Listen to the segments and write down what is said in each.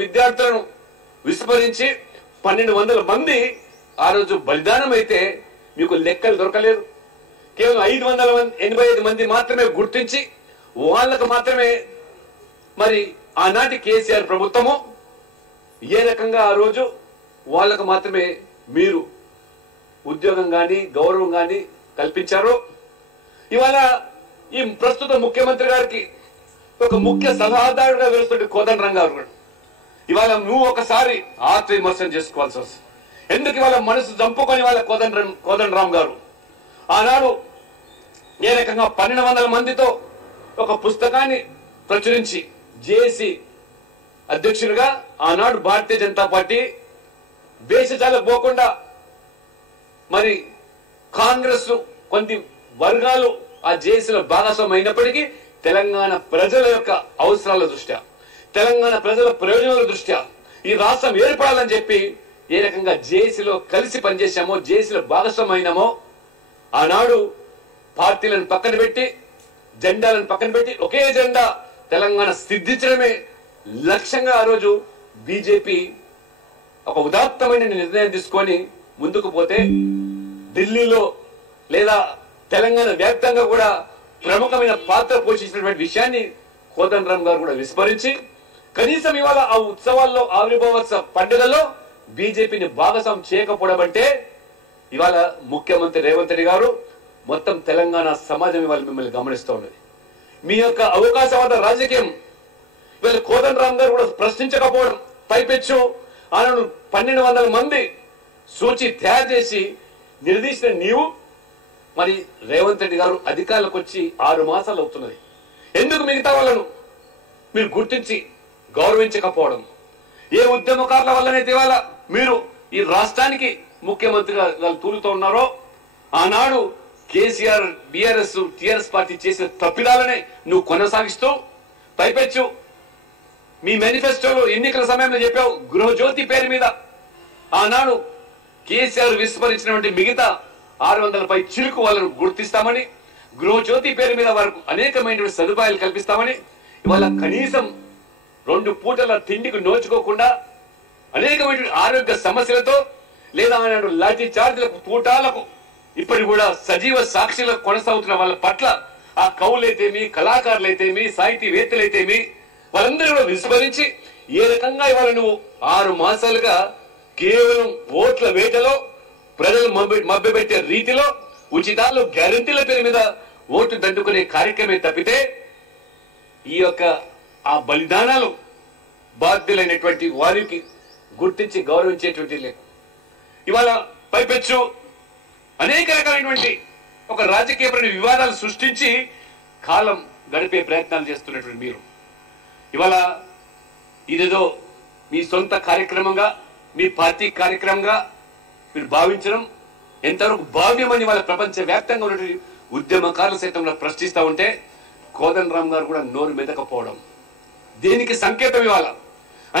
విద్యార్థులను విస్మరించి 1200 మంది ఆ రోజు బలిదానం అయితే మీకు లెక్కలు దొరకలేదు. కేవలం 585 మంది మాత్రమే గుర్తించి వాళ్ళకు మాత్రమే మరి ఆనాటి కేసీఆర్ ప్రభుత్వము ఏ రకంగా ఆ రోజు వాళ్ళకు మాత్రమే మీరు ఉద్యోగం కానీ గౌరవం కానీ కల్పించారు. ఇవాళ ఈ ప్రస్తుత ముఖ్యమంత్రి గారికి ఒక ముఖ్య సలహాదారుగా వెలుస్తుంటే కోదండరాం గారు ఇవాళ నువ్వు ఒకసారి ఆత్మవిమర్శనం చేసుకోవాల్సి వస్తుంది. ఎందుకు ఇవాళ మనసు చంపుకొని వాళ్ళ కోదండరాం గారు ఆనాడు ఏ రకంగా 1200 మందితో ఒక పుస్తకాన్ని ప్రచురించి జేఏసీ అధ్యక్షుడిగా ఆనాడు భారతీయ జనతా పార్టీ దేశజాలకు పోకుండా మరి కాంగ్రెస్ కొన్ని వర్గాలు ఆ జేఏసీలో భాగస్వామ్యం అయినప్పటికీ తెలంగాణ ప్రజల యొక్క అవసరాల దృష్ట్యా, తెలంగాణ ప్రజల ప్రయోజనాల దృష్ట్యా ఈ రాష్ట్రం ఏర్పడాలని చెప్పి ఏ రకంగా జేఏసీలో కలిసి పనిచేశామో, జేఏసీలో భాగస్వామ్యం అయినామో ఆనాడు పార్టీలను పక్కన పెట్టి జెండాలను పక్కన పెట్టి ఒకే జెండా తెలంగాణ సిద్ధించడమే లక్ష్యంగా ఆ రోజు బీజేపీ ఒక ఉదాత్తమైన నిర్ణయం తీసుకొని ముందుకు పోతే ఢిల్లీలో లేదా తెలంగాణ వ్యాప్తంగా కూడా ప్రముఖమైన పాత్ర పోషించినటువంటి విషయాన్ని కోదండరాం గారు కూడా విస్మరించి కనీసం ఇవాళ ఆ ఉత్సవాల్లో ఆవిర్భావోత్సవ పండుగల్లో బీజేపీని భాగస్వామ్యం చేయకపోవడం అంటే ఇవాళ ముఖ్యమంత్రి రేవంత్ రెడ్డి గారు మొత్తం తెలంగాణ సమాజం ఇవాళ మిమ్మల్ని గమనిస్తూ ఉన్నది. మీ యొక్క అవకాశవాద రాజకీయం ఇవాళ కోదండరాం గారు కూడా ప్రశ్నించకపోవడం పైపెచ్చు ఆనాడు 1200 మంది సూచి తయారు చేసి నిలదీసిన నీవు మరి రేవంత్ రెడ్డి గారు అధికారులకు వచ్చి 6 మాసాలు అవుతున్నది. ఎందుకు మిగతా వాళ్ళను మీరు గుర్తించి గౌరవించకపోవడం? ఏ ఉద్యమకారుల వల్లనైతే ఇవాళ మీరు ఈ రాష్ట్రానికి ముఖ్యమంత్రిగా తూలుతూ ఉన్నారో ఆనాడు కేసీఆర్ బీఆర్ఎస్ టీఆర్ఎస్ పార్టీ చేసిన తప్పిదాలనే నువ్వు కొనసాగిస్తూ పైపెచ్చు మీ మేనిఫెస్టోలో ఎన్నికల సమయంలో చెప్పావు గృహజ్యోతి పేరు మీద ఆనాడు కేసీఆర్ విస్మరించినటువంటి మిగతా 600 చిలుకు వాళ్ళను గుర్తిస్తామని, గృహజ్యోతి పేరు మీద వారికి అనేకమైన సదుపాయాలు కల్పిస్తామని ఇవాళ కనీసం 2 పూటల తిండికి నోచుకోకుండా అనేకమైన ఆరోగ్య సమస్యలతో లేదా ఆనాడు లాఠీ చార్జీలకు తూటాలకు ఇప్పటి కూడా సజీవ సాక్షులకు కొనసాగుతున్న వాళ్ళ పట్ల ఆ కవులైతేమి, కళాకారులైతేమి, సాహితీవేత్తలైతేమి వాళ్ళందరూ కూడా విస్మరించి ఏ రకంగా ఇవాళ నువ్వు 6 మాసాలుగా కేవలం ఓట్ల వేటలో ప్రజలు మభ్యపెట్టే రీతిలో ఉచితాలు గ్యారంటీల పేరు మీద ఓటు దండుకునే కార్యక్రమే తప్పితే ఈ యొక్క ఆ బలిదానాలు బాధ్యులైనటువంటి వారికి గుర్తించి గౌరవించేటువంటి లేదు. ఇవాళ పైపెచ్చు అనేక రకాలైనటువంటి ఒక రాజకీయపరమైన వివాదాలు సృష్టించి కాలం గడిపే ప్రయత్నాలు చేస్తున్నటువంటి మీరు ఇవాళ ఇదేదో మీ సొంత కార్యక్రమంగా, మీ పార్టీ కార్యక్రమంగా మీరు భావించడం ఎంతవరకు భావ్యమని వాళ్ళ ప్రపంచ వ్యాప్తంగా ఉన్నటువంటి ఉద్యమకారులు సైతం ప్రశ్నిస్తూ ఉంటే కోదండరాం గారు కూడా నోరు మెదకపోవడం దేనికి సంకేతం? ఇవాళ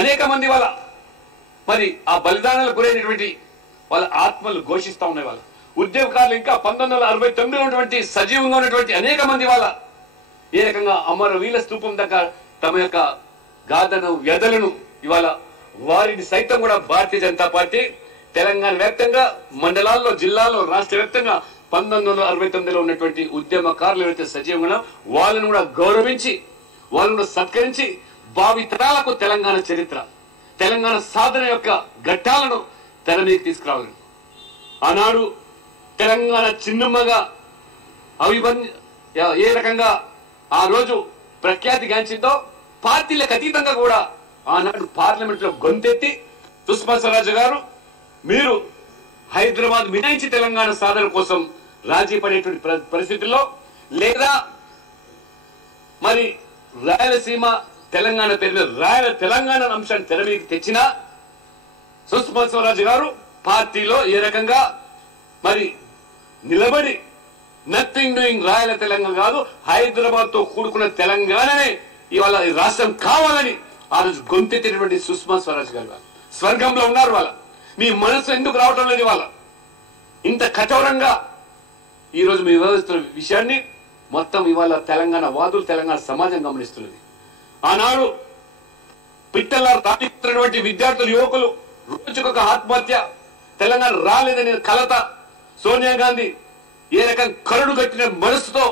అనేక మంది వాళ్ళ మరి ఆ బలిదానాలకు గురైనటువంటి వాళ్ళ ఆత్మలు ఘోషిస్తా ఉన్నాయి. వాళ్ళ ఉద్యమకారులు ఇంకా 1969 ఉన్నటువంటి సజీవంగా ఉన్నటువంటి అనేక మంది వాళ్ళ ఏ రకంగా అమరవీల స్తూపం దగ్గర తమ యొక్క గాథను వ్యధలను ఇవాళ వారిని సైతం కూడా భారతీయ జనతా పార్టీ తెలంగాణ వ్యాప్తంగా మండలాల్లో, జిల్లాల్లో, రాష్ట్ర వ్యాప్తంగా 1969లో ఉన్నటువంటి ఉద్యమకారులు ఎవరైతే సజీవంగా వాళ్ళను కూడా గౌరవించి వాళ్ళను కూడా సత్కరించి భావితరాలకు తెలంగాణ చరిత్ర, తెలంగాణ సాధన యొక్క ఘట్టాలను తెర మీదకి తీసుకురావాలి. ఆనాడు తెలంగాణ చిన్నమ్మగా ఏ రకంగా ఆ రోజు ప్రఖ్యాతి గాంచిందో పార్టీలకు అతీతంగా కూడా ఆనాడు పార్లమెంట్ లో గొంతెత్తి సుష్మా స్వరాజ్ గారు మీరు హైదరాబాద్ మినహాయించి తెలంగాణ సాధన కోసం రాజీ పడేటువంటి పరిస్థితుల్లో లేదా మరి రాయలసీమ తెలంగాణ పేరు మీద రాయల తెలంగాణ అంశాన్ని తెర మీదకి తెచ్చిన సుష్మా స్వరాజ్ గారు పార్టీలో ఏ రకంగా మరి నిలబడి నథింగ్ డూయింగ్ రాయల తెలంగాణ కాదు, హైదరాబాద్ తో కూడుకున్న తెలంగాణనే ఇవాళ రాష్ట్రం కావాలని ఆ రోజు గొంతెత్తినటువంటి సుష్మా స్వరాజ్ గారు స్వర్గంలో ఉన్నారు. వాళ్ళ మీ మనసు ఎందుకు రావటం లేదు? వాళ్ళ ఇంత కఠోరంగా ఈ రోజు మీరు వివరిస్తున్న విషయాన్ని మొత్తం ఇవాళ తెలంగాణ వాదులు, తెలంగాణ సమాజం గమనిస్తున్నది. ఆనాడు పిట్టల్లా రాణిస్తున్నటువంటి విద్యార్థులు యువకులు రోజుకొక ఆత్మహత్య, తెలంగాణ రాలేదనే కలత, సోనియా గాంధీ ఏ రకం కరుడు కట్టిన మనసుతో